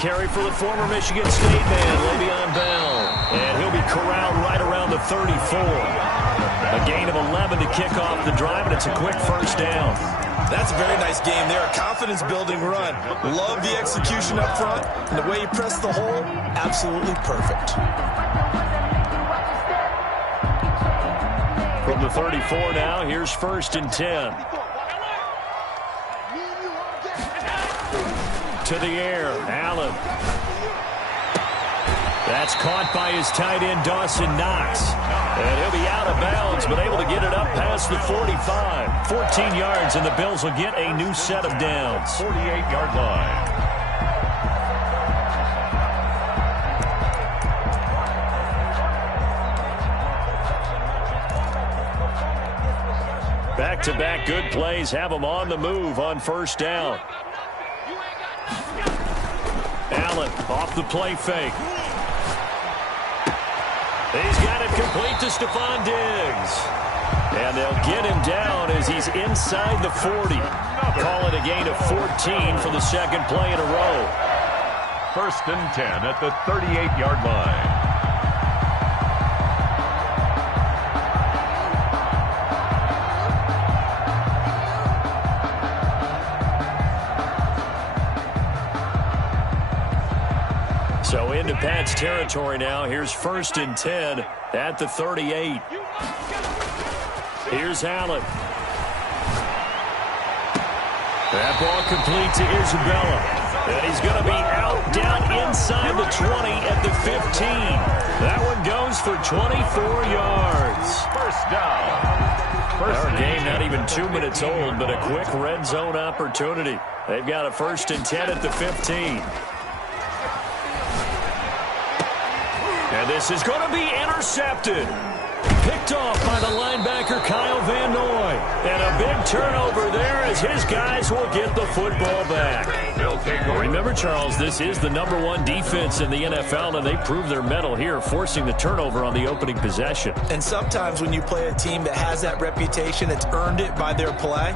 carry for the former Michigan State man, Le'Veon Bell. And he'll be corralled right around the 34. A gain of 11 to kick off the drive, and it's a quick first down. That's a very nice game there. A confidence-building run. Love the execution up front. And the way he pressed the hole, absolutely perfect. From the 34 now, here's 1st and 10. To the air, Allen. That's caught by his tight end, Dawson Knox. And he'll be out of bounds, but able to get it up past the 45. 14 yards, and the Bills will get a new set of downs. 48-yard line. Back-to-back good plays have them on the move on first down. Allen off the play fake. He's got it complete to Stephon Diggs. And they'll get him down as he's inside the 40. Call it a gain of 14 for the second play in a row. 1st and 10 at the 38-yard line. So into Pat's territory now. Here's 1st and 10 at the 38. Here's Allen. That ball complete to Isabella. And he's going to be out down inside the 20 at the 15. That one goes for 24 yards. First down. Our game not even 2 minutes old, but a quick red zone opportunity. They've got a 1st and 10 at the 15. And this is going to be intercepted. Picked off by the linebacker, Kyle Van Noy. And a big turnover there as his guys will get the football back. Remember, Charles, this is the #1 defense in the NFL, and they prove their mettle here, forcing the turnover on the opening possession. And sometimes when you play a team that has that reputation, it's earned it by their play.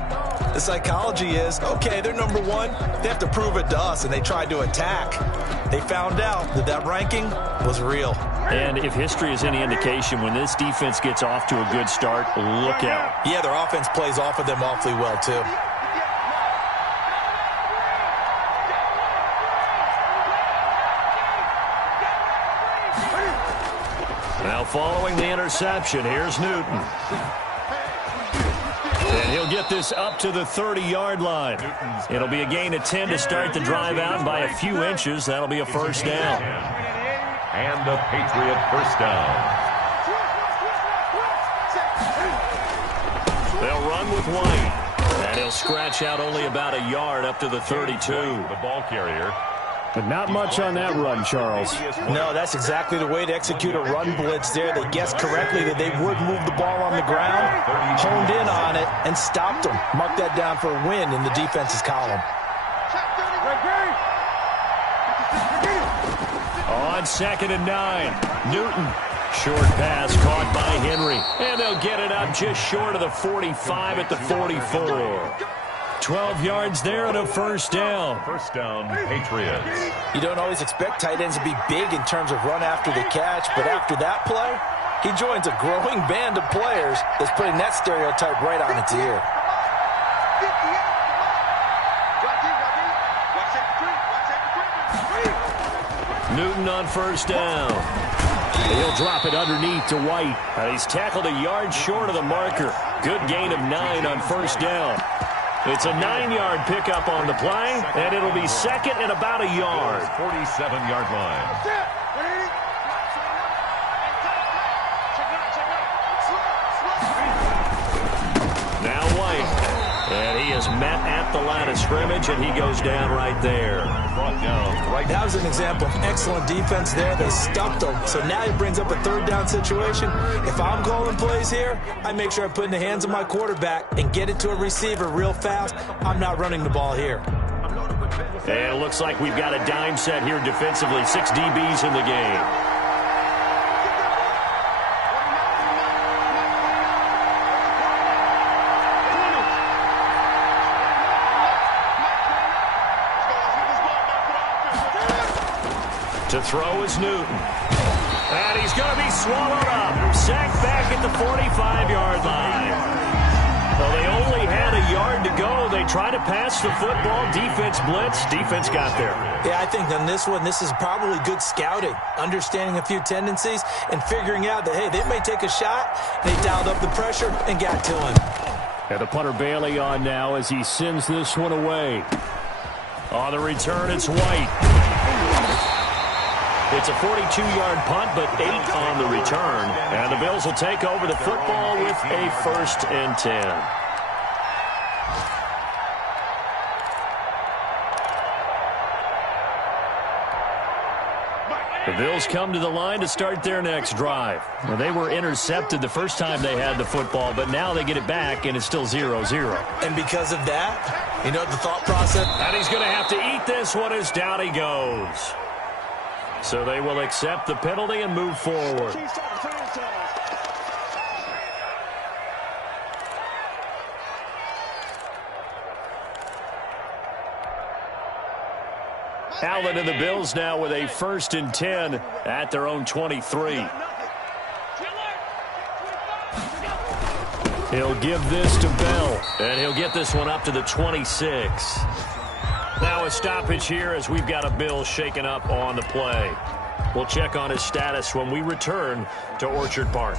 The psychology is, okay, they're #1. They have to prove it to us, and they tried to attack. They found out that that ranking was real. And if history is any indication, when this defense gets off to a good start, look out. Yeah, their offense plays off of them awfully well, too. Now following the interception, here's Newton. And he'll get this up to the 30-yard line. It'll be a gain of 10 to start the drive out by a few inches. That'll be a first down. And a Patriot first down. They'll run with White. And he'll scratch out only about a yard up to the 32. The ball carrier. But not much on that run, Charles. No, that's exactly the way to execute a run blitz there. They guessed correctly that they would move the ball on the ground, honed in on it, and stopped them. Mark that down for a win in the defense's column. On 2nd and 9, Newton. Short pass caught by Henry. And they'll get it up just short of the 45 at the 44. 12 yards there and a first down. First down, Patriots. You don't always expect tight ends to be big in terms of run after the catch, but after that play, he joins a growing band of players that's putting that stereotype right on its ear. Newton on first down. He'll drop it underneath to White. He's tackled a yard short of the marker. Good gain of 9 on first down. It's a 9-yard pickup on the play, and it'll be second and about a yard. 47-yard line. Now White, and he is met at the line of scrimmage, and he goes down right there. Brought down right. That was an example of excellent defense there. They stuffed him, so now he brings up a third down situation. If I'm calling plays here, I make sure I put it in the hands of my quarterback and get it to a receiver real fast. I'm not running the ball here. And it looks like we've got a dime set here defensively. 6 DBs in the game. To throw is Newton. And he's going to be swallowed up. Sacked back at the 45-yard line. Well, they only had a yard to go. They tried to pass the football. Defense blitz. Defense got there. Yeah, I think on this one, this is probably good scouting, understanding a few tendencies, and figuring out that, hey, they may take a shot. They dialed up the pressure and got to him. And the punter Bailey on now as he sends this one away. On the return, it's White. It's a 42-yard punt, but 8 on the return. And the Bills will take over the football with a 1st and 10. The Bills come to the line to start their next drive. Well, they were intercepted the first time they had the football, but now they get it back, and it's still 0-0. And because of that, you know the thought process? And he's going to have to eat this one as down he goes. So they will accept the penalty and move forward. Allen and the Bills now with a 1st and 10 at their own 23. He'll give this to Bell, and he'll get this one up to the 26. Now a stoppage here as we've got a Bill shaken up on the play. We'll check on his status when we return to Orchard Park.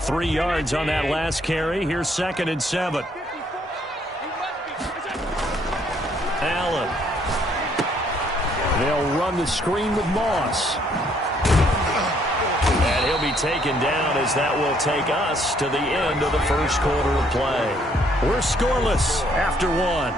Three yards on that last carry. Here's 2nd and 7. Allen. They'll run the screen with Moss. And he'll be taken down as that will take us to the end of the first quarter of play. We're scoreless after 1.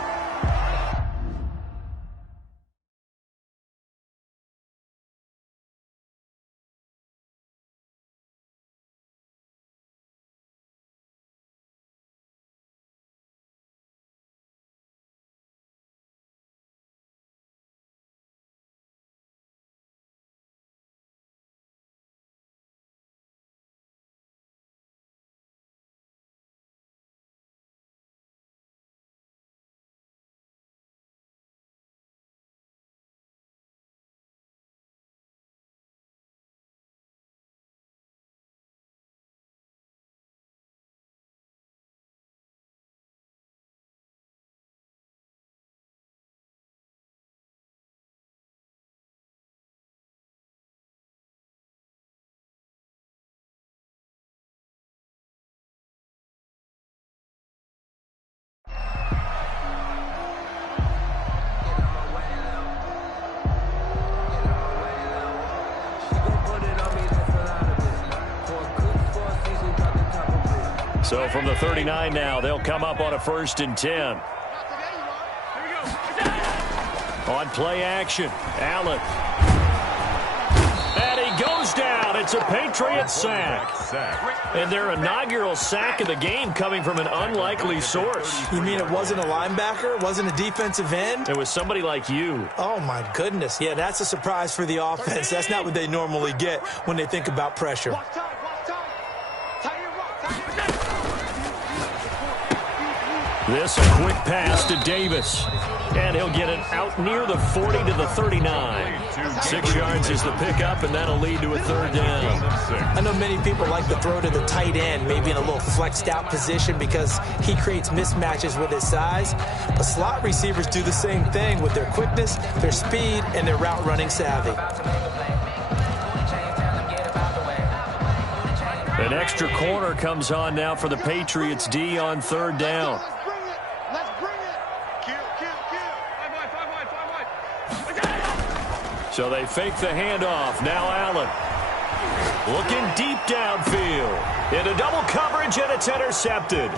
So from the 39 now, they'll come up on a 1st and 10. On play action, Allen. And he goes down. It's a Patriot sack. And their inaugural sack of the game coming from an unlikely source. You mean it wasn't a linebacker? It wasn't a defensive end? It was somebody like you. Oh, my goodness. Yeah, that's a surprise for the offense. That's not what they normally get when they think about pressure. This a quick pass to Davis. And he'll get it out near the 40 to the 39. 6 yards is the pickup, and that'll lead to a 3rd down. I know many people like to throw to the tight end, maybe in a little flexed out position because he creates mismatches with his size. But slot receivers do the same thing with their quickness, their speed, and their route running savvy. An extra corner comes on now for the Patriots D on 3rd down. So they fake the handoff. Now Allen. Looking deep downfield. Into double coverage, and it's intercepted.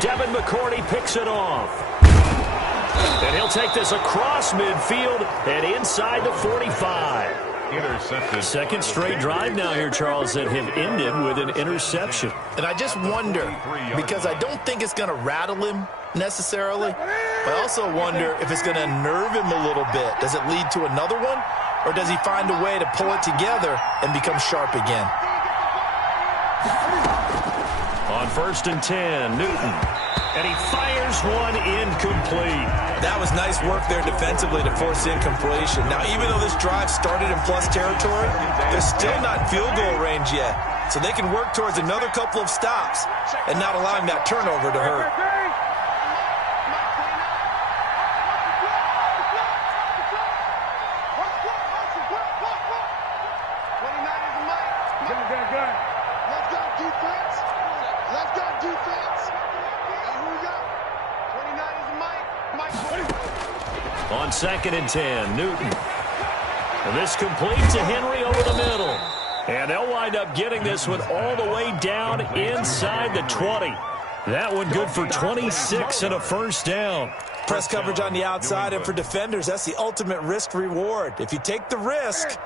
Devin McCourty picks it off. And he'll take this across midfield and inside the 45. Intercepted. 2nd straight drive now here, Charles, that have ended with an interception. And I just wonder, because I don't think it's going to rattle him necessarily, but I also wonder if it's going to nerve him a little bit. Does it lead to another one, or does he find a way to pull it together and become sharp again? On 1st and 10, Newton. And he fires one incomplete. That was nice work there defensively to force incompletion. Now, even though this drive started in plus territory, they're still not in field goal range yet. So they can work towards another couple of stops and not allowing that turnover to hurt. On 2nd and 10, Newton. And this complete to Henry over the middle. And they'll wind up getting this one all the way down inside the 20. That one good for 26 and a first down. Press coverage on the outside, and for defenders, that's the ultimate risk-reward. If you take the risk,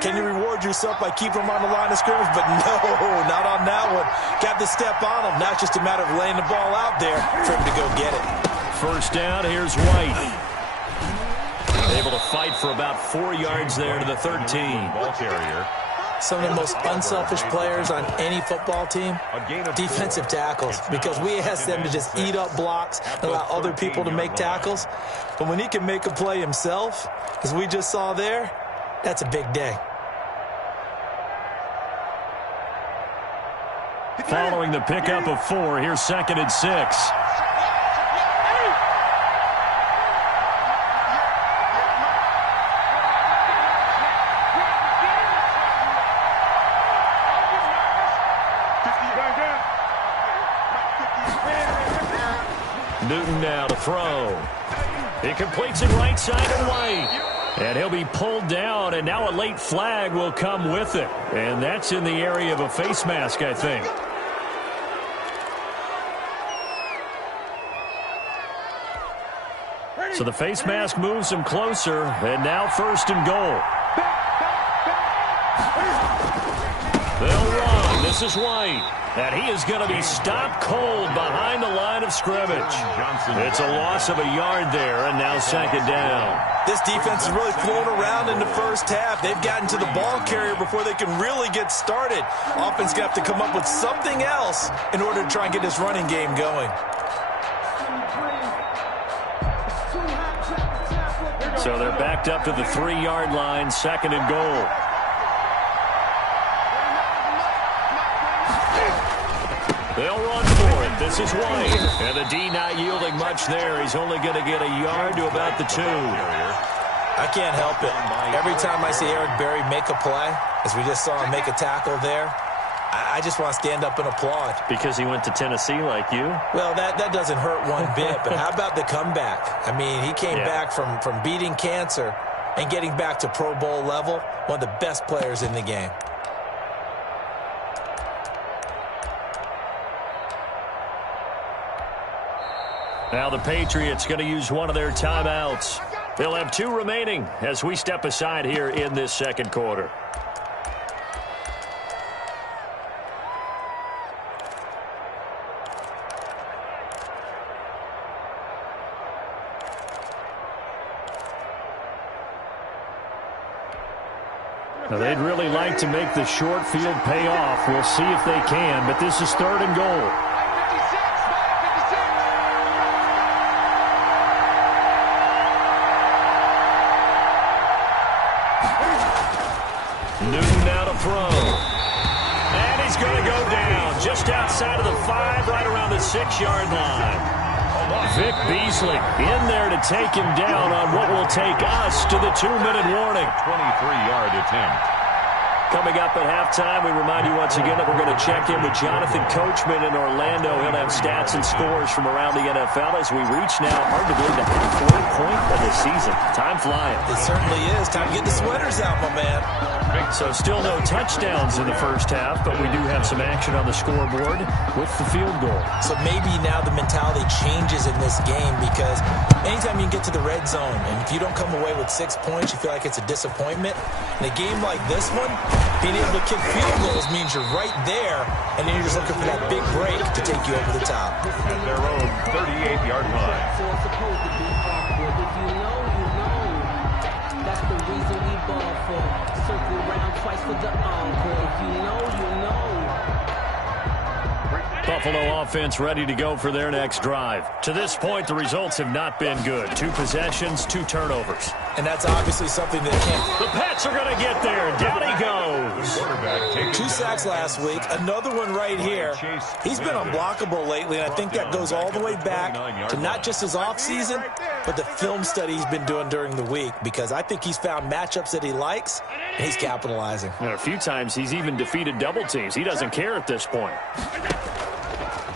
can you reward yourself by keeping them on the line of scrimmage? But no, not on that one. Got to step on them. Now it's just a matter of laying the ball out there for him to go get it. First down, here's White. Able to fight for about 4 yards there to the 13. Ball carrier. Some of the most unselfish players on any football team, defensive tackles, because we ask them to just eat up blocks and allow other people to make tackles. But when he can make a play himself, as we just saw there, that's a big day. Following the pickup of 4, here's 2nd and 6. Newton now to throw. He completes it right side to White. And he'll be pulled down, and now a late flag will come with it. And that's in the area of a face mask, I think. So the face mask moves him closer, and now 1st and goal. They'll run. This is White. And he is going to be stopped cold behind the line of scrimmage. It's a loss of a yard there, and now 2nd down. This defense is really flown around in the first half. They've gotten to the ball carrier before they can really get started. Offense going to have to come up with something else in order to try and get this running game going. So they're backed up to the 3-yard line, 2nd and goal. They'll run for it. This is White. And the D not yielding much there. He's only going to get a yard to about the 2. I can't help it. Every time I see Eric Berry make a play, as we just saw him make a tackle there, I just want to stand up and applaud. Because he went to Tennessee like you? Well, that doesn't hurt one bit. But how about the comeback? I mean, he came back from beating cancer and getting back to Pro Bowl level. One of the best players in the game. Now the Patriots going to use one of their timeouts. They'll have 2 remaining as we step aside here in this 2nd quarter. Now they'd really like to make the short field pay off. We'll see if they can, but this is 3rd and goal. Newton now to throw. And he's going to go down just outside of the 5, right around the 6-yard line. Vic Beasley in there to take him down on what will take us to the 2-minute warning. 23-yard attempt. Coming up at halftime, we remind you once again that we're going to check in with Jonathan Coachman in Orlando. He'll have stats and scores from around the NFL as we reach now, hard to believe, the halfway point of the season. Time flying. It certainly is. Time to get the sweaters out, my man. So still no touchdowns in the first half, but we do have some action on the scoreboard with the field goal. So maybe now the mentality changes in this game, because anytime you get to the red zone, and if you don't come away with 6 points, you feel like it's a disappointment. In a game like this one, being able to kick field goals means you're right there, and then you're just looking for that big break to take you over the top. At their own 38-yard line. That's the reason we ball for. Circle around twice for the encore. If you know, you know. Buffalo offense ready to go for their next drive. To this point, the results have not been good. 2 possessions, 2 turnovers. And that's obviously something that can't. The Pats are going to get there. Down he goes. 2 sacks last week. Another one right here. He's been unblockable lately, and I think that goes all the way back to not just his offseason, but the film study he's been doing during the week, because I think he's found matchups that he likes, and he's capitalizing. And a few times he's even defeated double teams. He doesn't care at this point.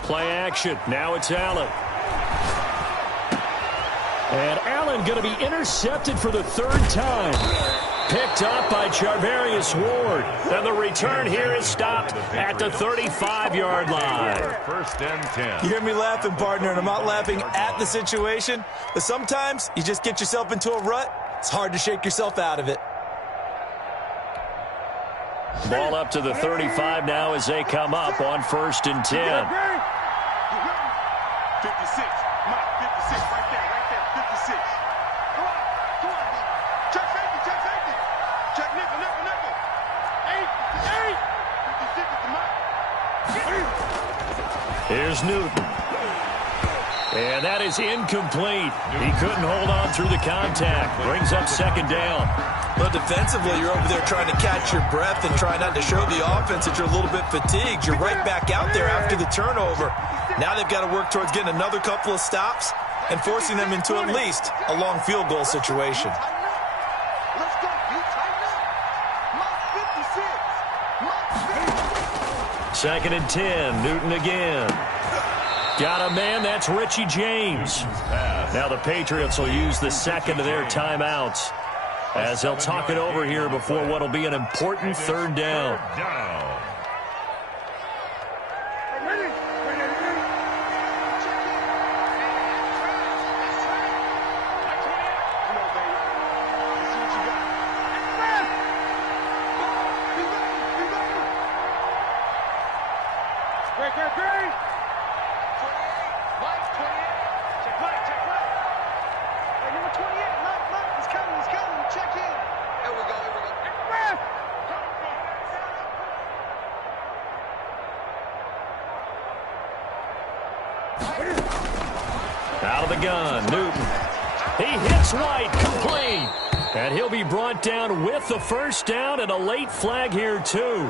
Play action. Now it's Allen. And Allen going to be intercepted for the 3rd time. Picked up by Charvarius Ward. And the return here is stopped at the 35-yard line. 1st and 10. You hear me laughing, partner, and I'm not laughing at the situation, but sometimes you just get yourself into a rut. It's hard to shake yourself out of it. Ball up to the 35 now as they come up on 1st and 10. 56. Mike, 56 right there, 56. Come on, check safety, check nickel. 8, 56 is the Mike. Here's Newton. And that is incomplete. He couldn't hold on through the contact. Brings up 2nd down. Well, defensively, you're over there trying to catch your breath and try not to show the offense that you're a little bit fatigued. You're right back out there after the turnover. Now they've got to work towards getting another couple of stops and forcing them into at least a long field goal situation. Let's go, tighten up. Mike 56. 2nd and 10. Newton again. Got a man. That's Richie James. Now the Patriots will use the 2nd of their timeouts as they'll talk it over here before what will be an important 3rd down. Out of the gun, Newton. He hits White, complete. And he'll be brought down with the 1st down and a late flag here, too.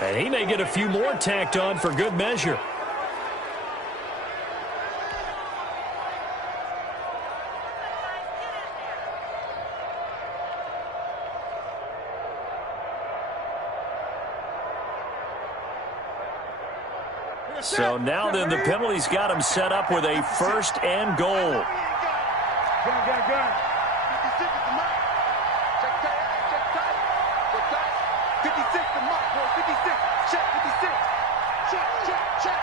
And he may get a few more tacked on for good measure. So now then the penalty's got him set up with a 1st and goal. Gun. 56 is the Mike. Check tight. 56 the Mike, boy. 56. Check 56. Check.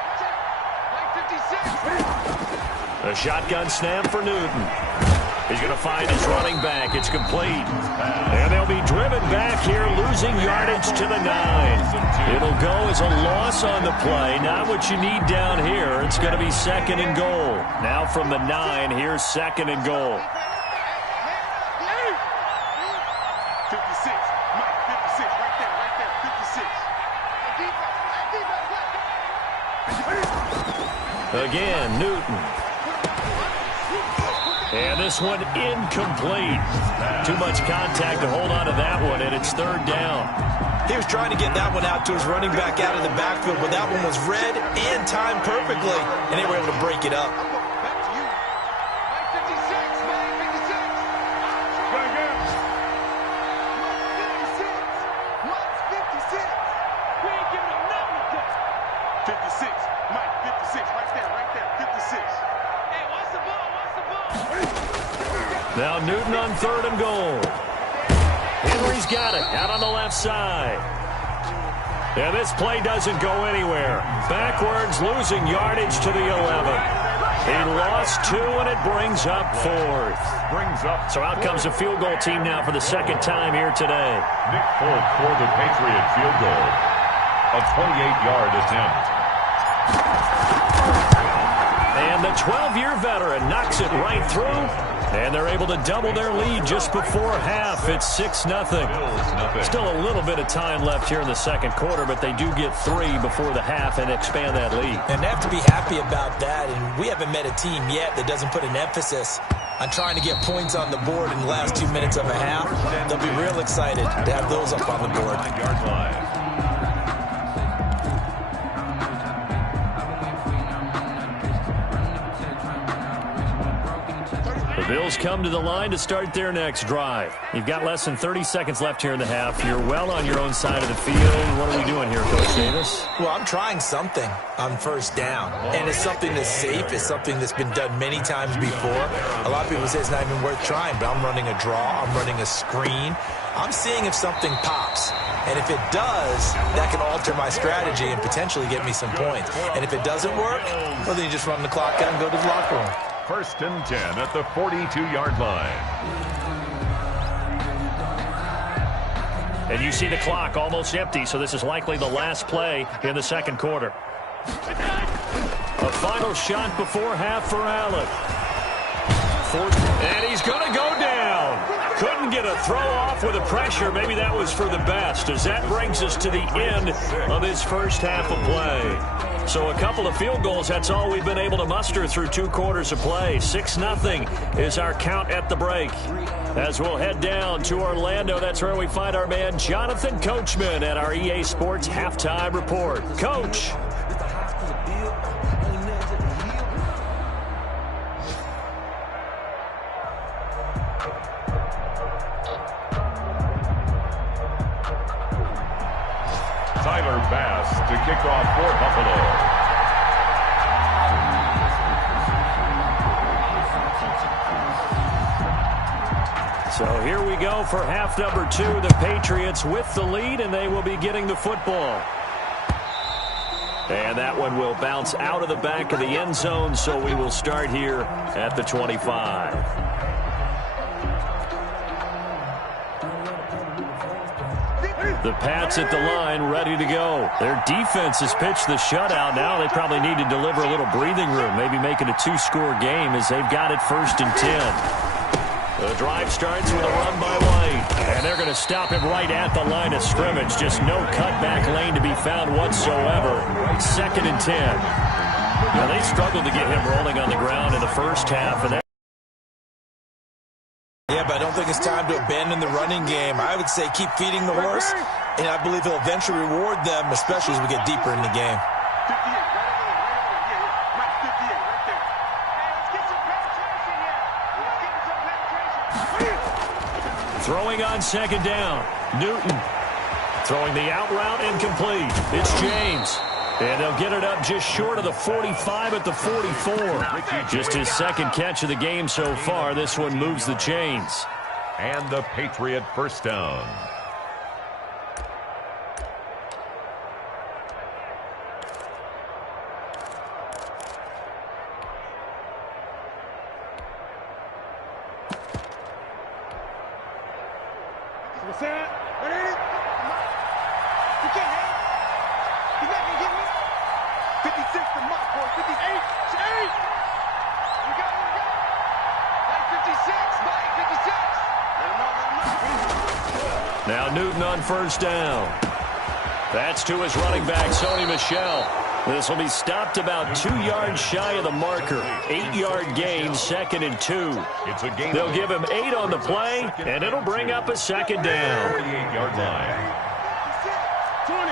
Mike 56. A shotgun snap for Newton. He's going to find his running back. It's complete. And they'll be driven back here, losing yardage to the 9. It'll go as a loss on the play. Not what you need down here. It's going to be 2nd and goal. Now from the 9, here's 2nd and goal. 56. Mike 56. Right there. 56. Again, Newton. And this one incomplete. Too much contact to hold on to that one, and it's 3rd down. He was trying to get that one out to his running back out of the backfield, but that one was read and timed perfectly, and they were able to break it up. Back to you. Mike 56. Mike 56. Gun. Mike 56. We ain't giving him nothing to get. 56. Mike 56. Right there. 56. Hey, what's the ball? Now Newton on 3rd and goal. Henry's got it out on the left side. And this play doesn't go anywhere. Backwards, losing yardage to the 11. He lost 2, and it brings up 4th. So out comes the field goal team now for the 2nd time here today. Nick Folk for the Patriot field goal. A 28-yard attempt. And the 12-year veteran knocks it right through. And they're able to double their lead just before half. It's 6-0. Still a little bit of time left here in the second quarter, but they do get 3 before the half and expand that lead. And they have to be happy about that. And we haven't met a team yet that doesn't put an emphasis on trying to get points on the board in the last 2 minutes of a half. They'll be real excited to have those up on the board. The Bills come to the line to start their next drive. You've got less than 30 seconds left here in the half. You're well on your own side of the field. What are we doing here, Coach Davis? Well, I'm trying something on first down. And it's something that's safe. It's something that's been done many times before. A lot of people say it's not even worth trying, but I'm running a draw. I'm running a screen. I'm seeing if something pops. And if it does, that can alter my strategy and potentially get me some points. And if it doesn't work, well, then you just run the clock out and go to the locker room. 1st and 10 at the 42-yard line. And you see the clock almost empty, so this is likely the last play in the second quarter. A final shot before half for Allen. And he's going to go down. Couldn't get a throw off with the pressure. Maybe that was for the best, as that brings us to the end of this first half of play. So a couple of field goals, that's all we've been able to muster through 2 quarters of play. 6-0 is our count at the break. As we'll head down to Orlando, that's where we find our man Jonathan Coachman at our EA Sports Halftime Report. Coach. Tyler Bass to kick off for Buffalo. So here we go for half number 2. The Patriots with the lead, and they will be getting the football. And that one will bounce out of the back of the end zone, so we will start here at the 25. The Pats at the line, ready to go. Their defense has pitched the shutout. Now they probably need to deliver a little breathing room, maybe make it a 2-score game as they've got it 1st and 10. The drive starts with a run by White, and they're going to stop him right at the line of scrimmage. Just no cutback lane to be found whatsoever. 2nd and 10. Now they struggled to get him rolling on the ground in the first half, and yeah, but I don't think it's time to abandon the running game. I would say keep feeding the horse, and I believe he'll eventually reward them, especially as we get deeper in the game. 58, right over there, right over there. Yeah, Mike 58, right there. Hey, let's get some penetration here. Let's get some penetration. throwing on 2nd down. Newton throwing the out route incomplete. It's James. And they'll get it up just short of the 45 at the 44. Just his 2nd catch of the game so far. This one moves the chains. And the Patriot first down. What's that? What is it? You can't have it. He's not going to get me. 56 to Mark, boy. 58. Hey! We got it, we got it. Mike 56. Mike 56. Let him know. Now Newton on 1st down. That's to his running back, Sony Michel. This will be stopped about 2 yards shy of the marker. 8-yard gain, 2nd and 2. They'll give him 8 on the play, and it'll bring up a 2nd down. 48-yard line. 20.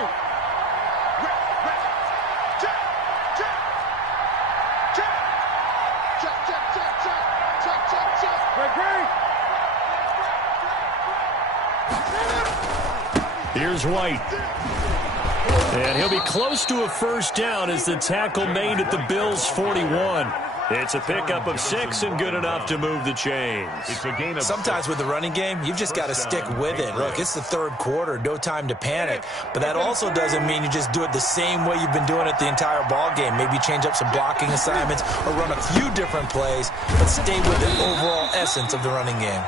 Here's White. And he'll be close to a 1st down as the tackle made at the Bills' 41. It's a pickup of 6 and good enough to move the chains. Sometimes with the running game, you've just got to stick with it. Look, it's the 3rd quarter, no time to panic. But that also doesn't mean you just do it the same way you've been doing it the entire ball game. Maybe change up some blocking assignments or run a few different plays, but stay with the overall essence of the running game.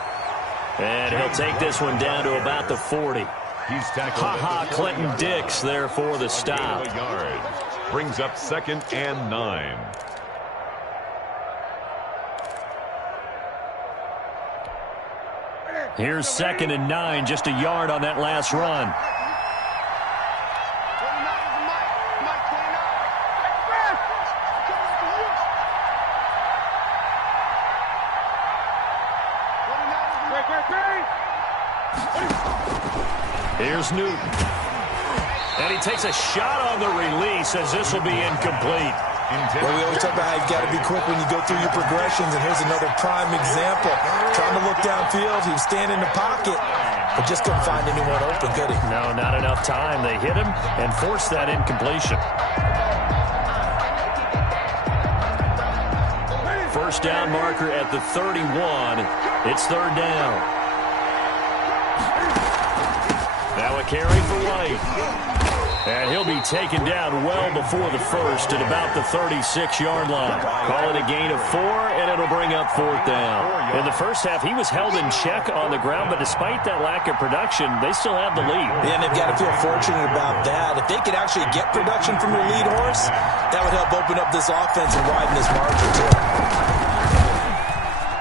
And he'll take this one down to about the 40. Clinton Dix there for the stop. Brings up 2nd and 9. Here's 2nd and 9, just a yard on that last run. Here's Newton. And he takes a shot on the release as this will be incomplete. Well, we always talk about how you've got to be quick when you go through your progressions, and here's another prime example. Trying to look downfield, he was standing in the pocket, but just couldn't find anyone open, could he? No, not enough time. They hit him and forced that incompletion. First down marker at the 31. It's 3rd down. Now a carry for White. And he'll be taken down well before the first at about the 36-yard line. Call it a gain of 4, and it'll bring up 4th down. In the first half, he was held in check on the ground, but despite that lack of production, they still have the lead. Yeah, and they've got to feel fortunate about that. If they could actually get production from their lead horse, that would help open up this offense and widen this margin, too.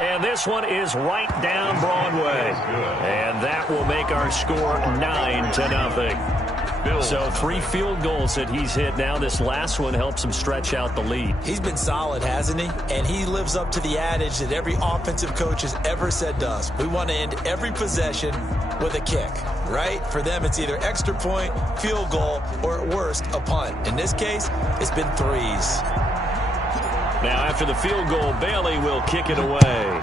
And this one is right down Broadway. And that will make our score 9-0. So 3 field goals that he's hit now. This last one helps him stretch out the lead. He's been solid, hasn't he? And he lives up to the adage that every offensive coach has ever said to us. We want to end every possession with a kick, right? For them, it's either extra point, field goal, or at worst, a punt. In this case, it's been 3s. Now, after the field goal, Bailey will kick it away.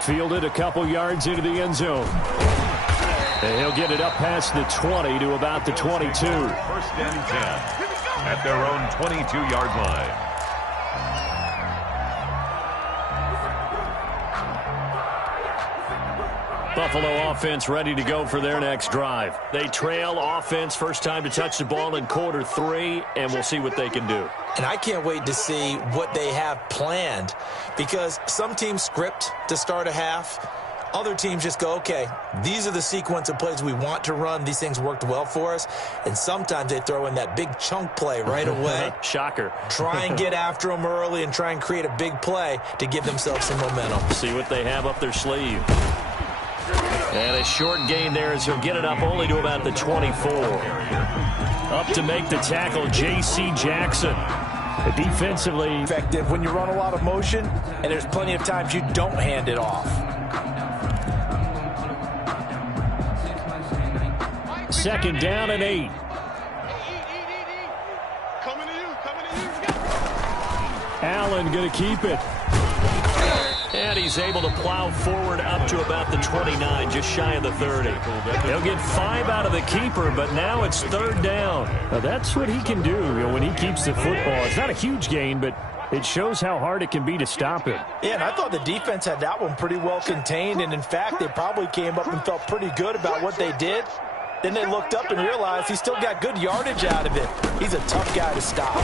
Fielded a couple yards into the end zone. And he'll get it up past the 20 to about the 22. 1st and 10 at their own 22-yard line. Buffalo offense ready to go for their next drive. They trail offense, first time to touch the ball in quarter 3, and we'll see what they can do. And I can't wait to see what they have planned, because some teams script to start a half. Other teams just go, okay, these are the sequence of plays we want to run. These things worked well for us. And sometimes they throw in that big chunk play right away. Shocker. Try and get after them early and try and create a big play to give themselves some momentum. See what they have up their sleeve. And a short gain there as he'll get it up only to about the 24. Up to make the tackle, J.C. Jackson. Defensively effective when you run a lot of motion, and there's plenty of times you don't hand it off. 2nd down and 8. Allen going to keep it. And he's able to plow forward up to about the 29, just shy of the 30. He'll get 5 out of the keeper, but now it's 3rd down. Now that's what he can do when he keeps the football. It's not a huge gain, but it shows how hard it can be to stop him. Yeah, and I thought the defense had that one pretty well contained, and in fact, they probably came up and felt pretty good about what they did. Then they looked up and realized he still got good yardage out of it. He's a tough guy to stop.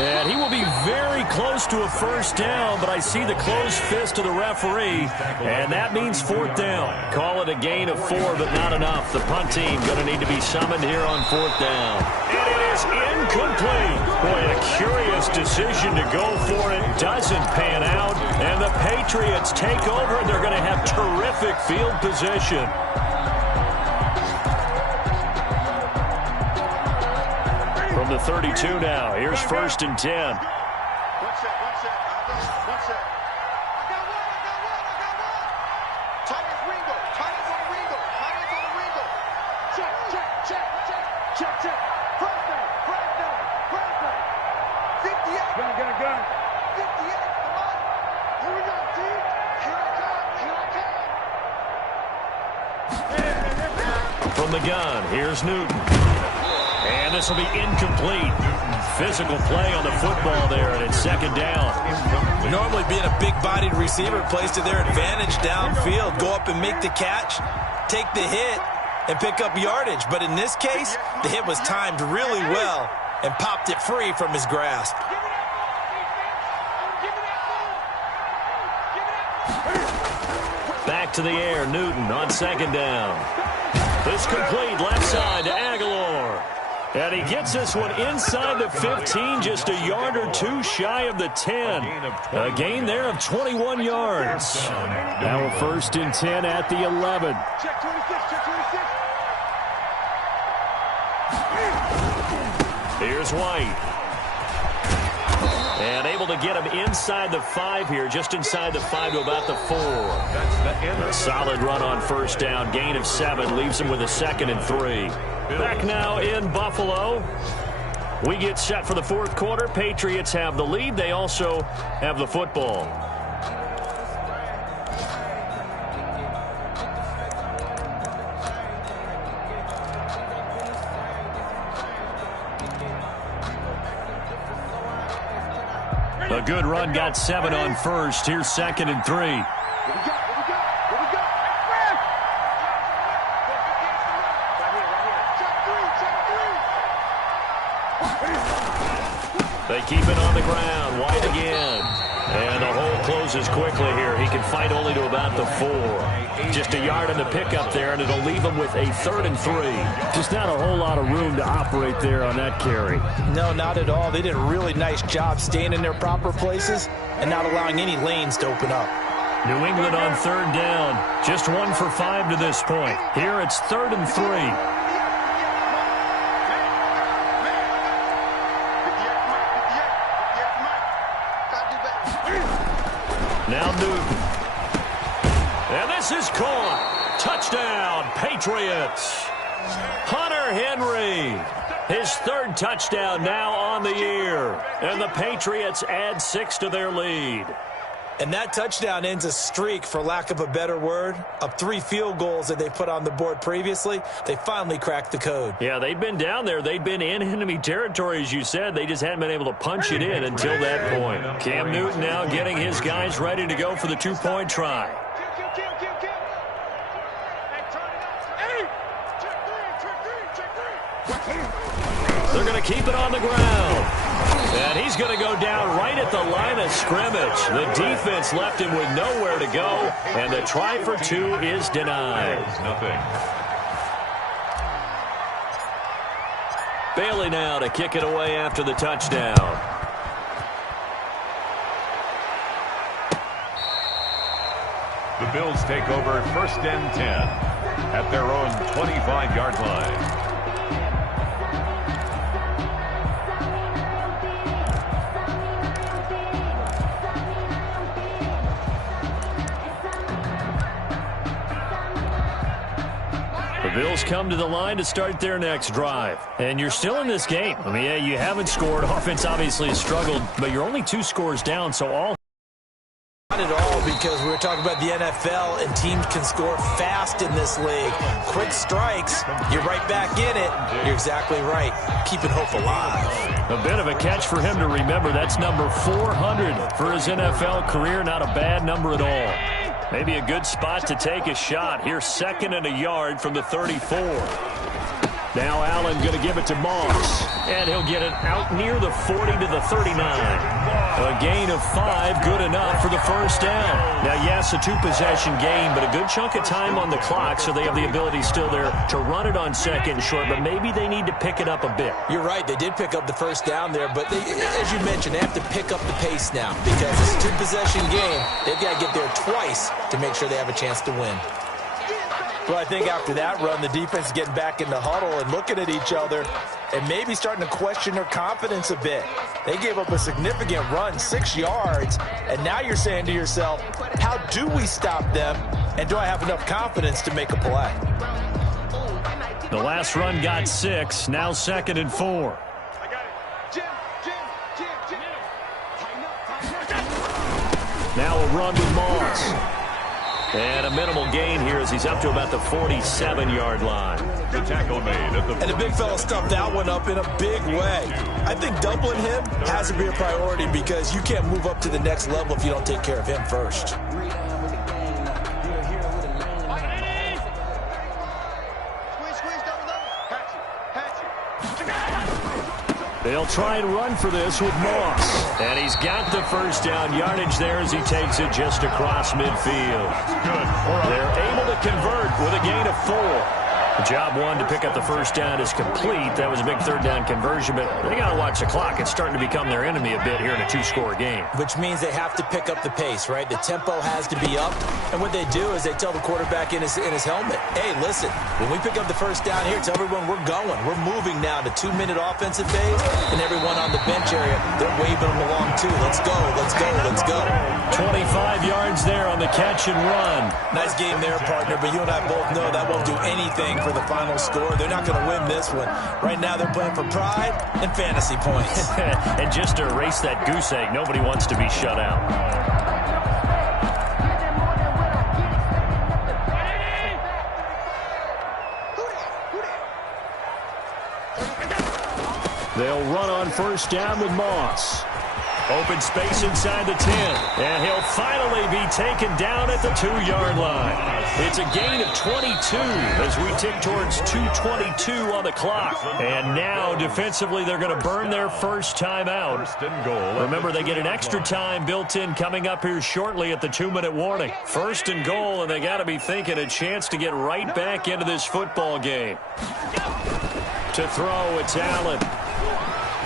And he will be very close to a 1st down, but I see the closed fist of the referee, and that means 4th down. Call it a gain of 4, but not enough. The punt team going to need to be summoned here on 4th down. And it is incomplete. Boy, a curious decision to go for it. Doesn't pan out, and the Patriots take over, and they're going to have terrific field position. From the 32 now, here's 1st and 10. One set. Tight as Ringo. Check. First down. 58. Gun. 58, come on. Here we go, team. Here I come. From the gun, here's Newton. And this will be incomplete. Physical play on the football there, and it's 2nd down. Normally being a big-bodied receiver plays to their advantage downfield. Go up and make the catch, take the hit, and pick up yardage. But in this case, the hit was timed really well and popped it free from his grasp. Back to the air, Newton on 2nd down. This complete left side to Aguilar. And he gets this one inside the 15, just a yard or two shy of the 10. A gain there of 21 yards. Now a 1st and 10 at the 11. Check 26, check 26. Here's White. And able to get him inside the 5 here, just inside the 5 to about the 4. A solid run on 1st down, gain of 7, leaves him with a 2nd and 3. Back now in Buffalo. We get set for the 4th quarter. Patriots have the lead. They also have the football. A good run, got 7 on 1st. Here's 2nd and 3. They keep it on the ground. White again. And the hole closes quickly here. He can fight only to about the 4. Just a yard in the pickup there, and it'll leave him with a 3rd and 3. Just not a whole lot of room to operate there on that carry. No, not at all. They did a really nice job staying in their proper places and not allowing any lanes to open up. New England on 3rd down. Just 1 for 5 to this point. Here it's 3rd and 3. Now Newton. And this is caught. Touchdown, Patriots. Hunter Henry. His 3rd touchdown now on the year. And the Patriots add 6 to their lead. And that touchdown ends a streak, for lack of a better word, of 3 field goals that they put on the board previously. They finally cracked the code. Yeah, they'd been down there. They'd been in enemy territory, as you said. They just hadn't been able to punch it in until that point. Cam Newton now getting his guys ready to go for the 2-point try. They're going to keep it on the ground. And he's going to go down right at the line of scrimmage. The defense left him with nowhere to go, and the try for 2 is denied. Bailey now to kick it away after the touchdown. The Bills take over 1st and 10 at their own 25-yard line. The Bills come to the line to start their next drive. And you're still in this game. I mean, yeah, you haven't scored. Offense obviously has struggled, but you're only 2 scores down, so all. Not at all, because we were talking about the NFL, and teams can score fast in this league. Quick strikes, you're right back in it. You're exactly right. Keeping hope alive. A bit of a catch for him to remember. That's number 400 for his NFL career. Not a bad number at all. Maybe a good spot to take a shot. Here's 2nd and a yard from the 34. Now Allen going to give it to Moss. And he'll get it out near the 40 to the 39. A gain of 5, good enough for the 1st down. Now, yes, a 2-possession game, but a good chunk of time on the clock, so they have the ability still there to run it on 2nd and short, but maybe they need to pick it up a bit. You're right. They did pick up the 1st down there, but they, as you mentioned, they have to pick up the pace now because it's a 2-possession game. They've got to get there twice to make sure they have a chance to win. Well, I think after that run, the defense is getting back in the huddle and looking at each other and maybe starting to question their confidence a bit. They gave up a significant run, 6 yards, and now you're saying to yourself, how do we stop them, and do I have enough confidence to make a play? The last run got 6, now 2nd and 4. Now a run with Moss. And a minimal gain here as he's up to about the 47-yard line. The tackle made at the and the big fella stuffed that one up in a big way. I think doubling him has to be a priority because you can't move up to the next level if you don't take care of him first. They'll try and run for this with Moss. And he's got the 1st down yardage there as he takes it just across midfield. They're able to convert with a gain of 4. Job one to pick up the first down is complete. That was a big third down conversion, but they got to watch the clock. It's starting to become their enemy a bit here in a two-score game. Which means they have to pick up the pace, right? The tempo has to be up. And what they do is they tell the quarterback in his helmet, hey, listen, when we pick up the first down here, tell everyone we're going. We're moving now to 2-minute offensive phase, and everyone on the bench area, they're waving them along too. Let's go, let's go, let's go. 25 yards there on the catch and run. Nice game there, partner, but you and I both know that won't do anything for the final score. They're not going to win this one. Right now they're playing for pride and fantasy points. And just to erase that goose egg, nobody wants to be shut out. They'll run on first down with Moss. Open space inside the 10, and he'll finally be taken down at the 2-yard line. It's a gain of 22 as we tick towards 2:22 on the clock. And now, defensively, they're going to burn their first time out. First and goal. Remember, they get an extra time built in coming up here shortly at the 2-minute warning. First and goal, and they got to be thinking a chance to get right back into this football game. To throw, it's Allen.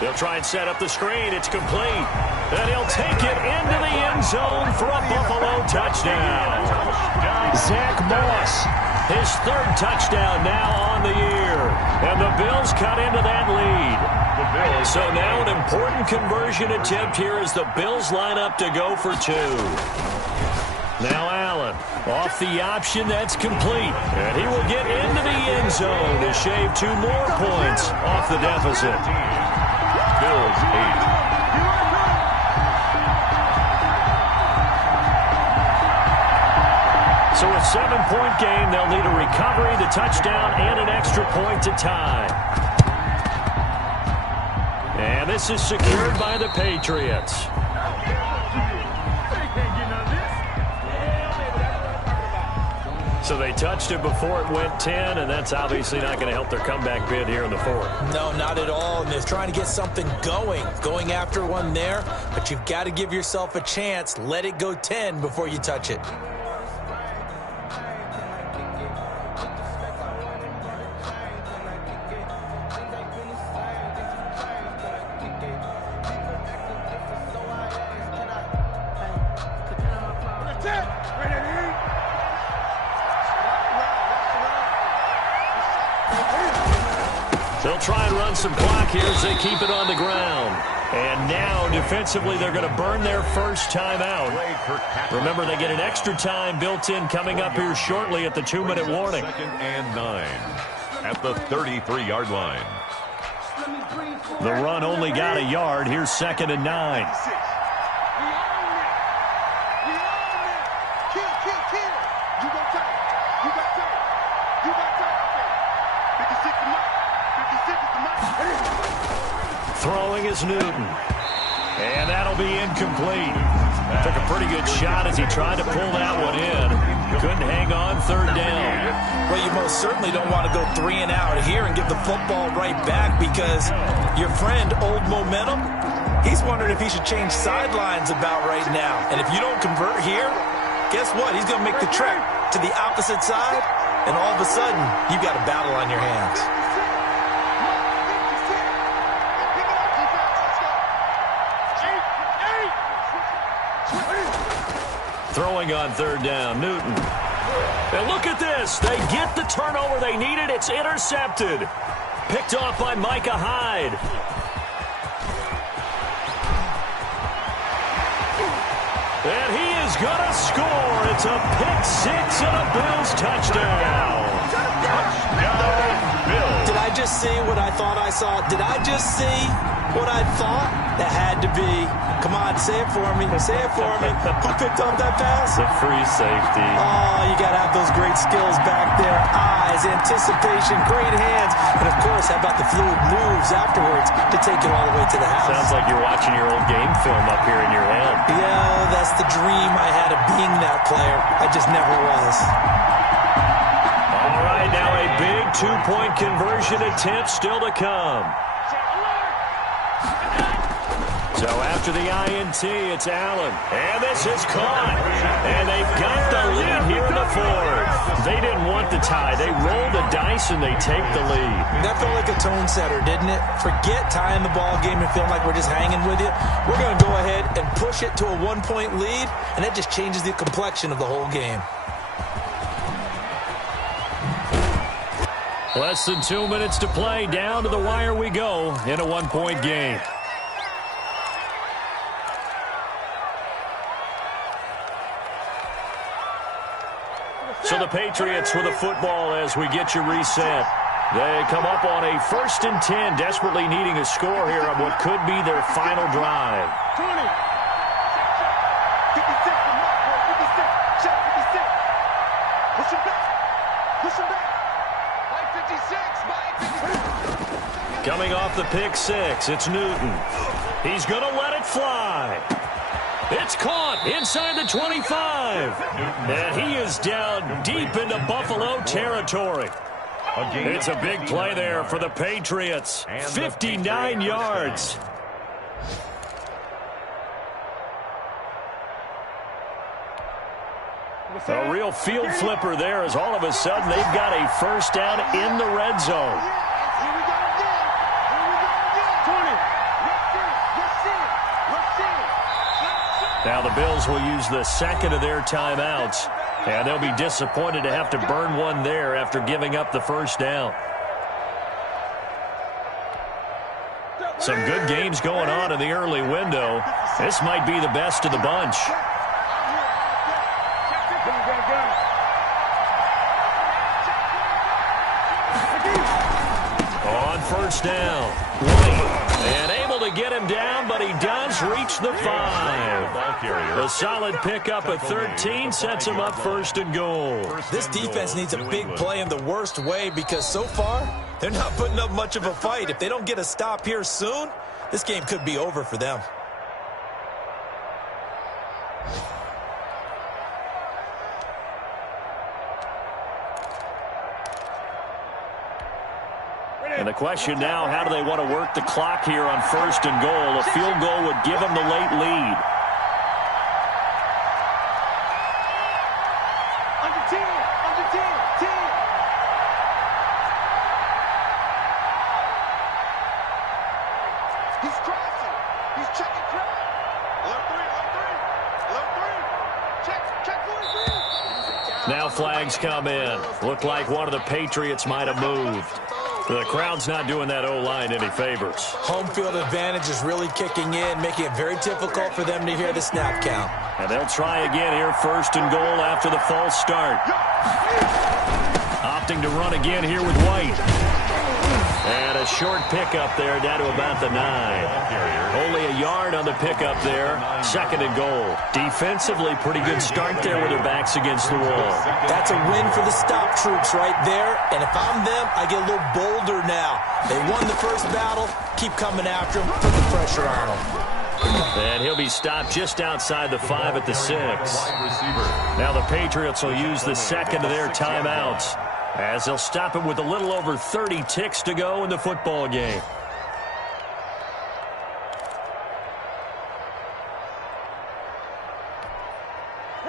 They'll try and set up the screen. It's complete. And he'll take it into the end zone for a Buffalo touchdown. Zach Moss. His third touchdown now on the year. And the Bills cut into that lead. So now an important conversion attempt here as the Bills line up to go for 2. Now Allen, off the option, that's complete. And he will get into the end zone to shave 2 more points off the deficit. Bills 8. So a 7-point game, they'll need a recovery, the touchdown, and an extra point to tie. And this is secured by the Patriots. So they touched it before it went 10, and that's obviously not going to help their comeback bid here in the 4th. No, not at all. And they're trying to get something going after one there. But you've got to give yourself a chance. Let it go 10 before you touch it. They'll try and run some clock here as they keep it on the ground. And now, defensively, they're going to burn their first time out. Remember, they get an extra time built in coming up here shortly at the 2-minute warning. 2nd and 9 at the 33-yard line. The run only got a yard. Here's 2nd and 9. Throwing is Newton. And that'll be incomplete. Took a pretty good shot as he tried to pull that one in. Couldn't hang on 3rd down. Well, you most certainly don't want to go 3 and out here and give the football right back because your friend, Old Momentum, he's wondering if he should change sidelines about right now. And if you don't convert here, guess what? He's going to make the trek to the opposite side, and all of a sudden, you've got a battle on your hands. Throwing on 3rd down, Newton. And look at this. They get the turnover they needed. It's intercepted. Picked off by Micah Hyde. And he is going to score. It's a pick-6 and a Bills touchdown. Did I just see what I thought I saw? Did I just see what I thought? That had to be. Come on, say it for me. Say it for me. Who picked up that pass? The free safety. Oh, you got to have those great skills back there. Eyes, anticipation, great hands. And, of course, how about the fluid moves afterwards to take it all the way to the house? Sounds like you're watching your old game film up here in your head. Yeah, that's the dream I had of being that player. I just never was. All right, now a big 2-point conversion attempt still to come. So after the INT, it's Allen. And this is caught. And they've got the lead here in the fourth. They didn't want the tie. They rolled the dice and they take the lead. That felt like a tone setter, didn't it? Forget tying the ball game and feeling like we're just hanging with you. We're going to go ahead and push it to a one-point lead, and that just changes the complexion of the whole game. Less than 2 minutes to play. Down to the wire we go in a one-point game. So the Patriots with the football as we get you reset. They come up on a 1st and 10, desperately needing a score here on what could be their final drive. 20. 56 to Mark, 56. Check 56. Push him back. Push him back. By 56. Coming off the pick six, it's Newton. He's going to let it fly. It's caught inside the 25. And he is down deep into Buffalo territory. It's a big play there for the Patriots. 59 yards. A real field flipper there as all of a sudden they've got a first down in the red zone. Here we go again. Here we go again. 20. Now the Bills will use the second of their timeouts, and they'll be disappointed to have to burn one there after giving up the first down. Some good games going on in the early window. This might be the best of the bunch. On first down, and able to get him down, but he does reach the 5. A solid pickup at 13 sets him up 1st and goal. This defense needs a big play in the worst way because so far, they're not putting up much of a fight. If they don't get a stop here soon, this game could be over for them. And the question now, how do they want to work the clock here on 1st and goal? A field goal would give them the late lead. Under 10. Under 10. 10. He's crossing. He's checking crowd. Alert 3. Alert 3. Alert 3. Check 43. Now flags come in. Looked like one of the Patriots might have moved. The crowd's not doing that O-line any favors. Home field advantage is really kicking in, making it very difficult for them to hear the snap count. And they'll try again here, 1st and goal after the false start. Opting to run again here with White. And a short pickup there down to about the 9. Only a yard on the pickup there. 2nd and goal. Defensively, pretty good start there with their backs against the wall. That's a win for the stop troops right there. And if I'm them, I get a little bolder now. They won the first battle. Keep coming after them. Put the pressure on them. And he'll be stopped just outside the 5 at the 6. Now the Patriots will use the second of their timeouts, as they'll stop it with a little over 30 ticks to go in the football game.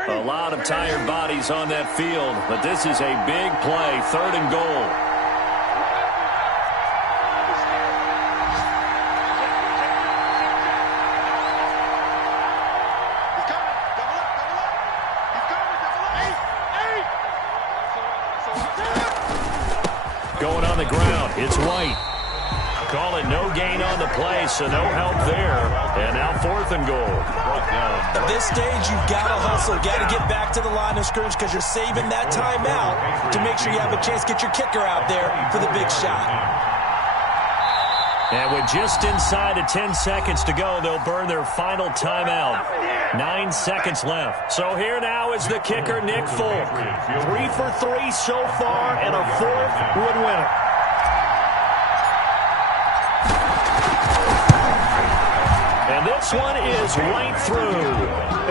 A lot of tired bodies on that field, but this is a big play, 3rd and goal. He's coming. Double up. Double up. He's coming. Double up. 8. Going on the ground, it's White. Call it no gain on the play, so no help there. And now 4th and goal. At this stage, you've got to hustle. Got to get back to the line of scrimmage because you're saving that timeout to make sure you have a chance to get your kicker out there for the big shot. And with just inside of 10 seconds to go, they'll burn their final timeout. 9 seconds left. So here now is the kicker, Nick Folk. 3 for 3 so far, and a 4th would win it. And this one is right through.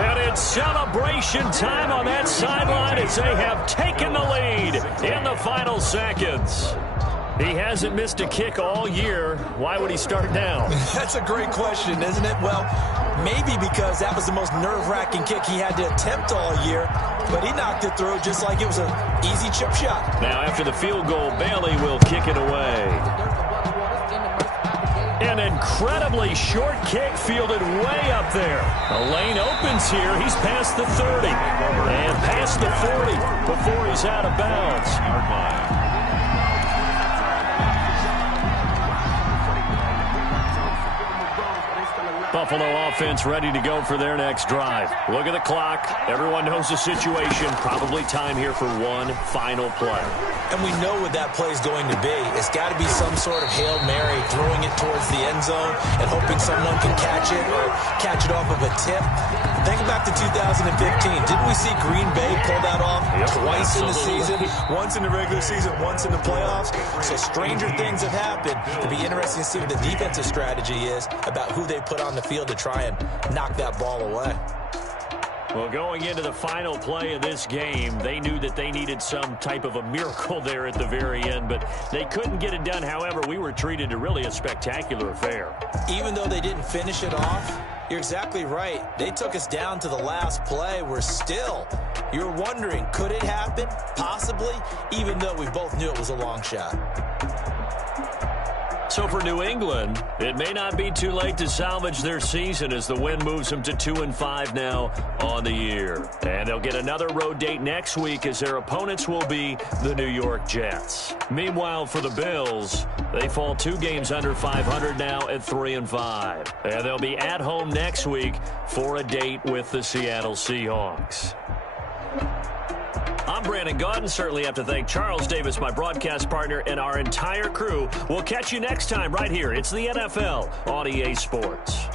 And it's celebration time on that sideline as they have taken the lead in the final seconds. He hasn't missed a kick all year. Why would he start now? That's a great question, isn't it? Well, maybe because that was the most nerve-wracking kick he had to attempt all year, but he knocked it through just like it was an easy chip shot. Now, after the field goal, Bailey will kick it away. An incredibly short kick fielded way up there. The lane opens here. He's past the 30 and past the 40 before he's out of bounds. Buffalo offense ready to go for their next drive. Look at the clock. Everyone knows the situation. Probably time here for one final play. And we know what that play is going to be. It's got to be some sort of Hail Mary, throwing it towards the end zone and hoping someone can catch it or catch it off of a tip. Think back to 2015. Didn't we see Green Bay pull that off twice in the season? Once in the regular season, once in the playoffs. So stranger things have happened. It'll be interesting to see what the defensive strategy is about who they put on the field to try and knock that ball away. Well, going into the final play of this game, they knew that they needed some type of a miracle there at the very end, but they couldn't get it done. However, we were treated to really a spectacular affair. Even though they didn't finish it off, you're exactly right. They took us down to the last play. We're still, you're wondering, could it happen? Possibly, even though we both knew it was a long shot. So for New England, it may not be too late to salvage their season as the win moves them to 2-5 now on the year. And they'll get another road date next week as their opponents will be the New York Jets. Meanwhile, for the Bills, they fall 2 games under 500 now at 3-5. And they'll be at home next week for a date with the Seattle Seahawks. I'm Brandon Gaudin. Certainly have to thank Charles Davis, my broadcast partner, and our entire crew. We'll catch you next time right here. It's the NFL on EA Sports.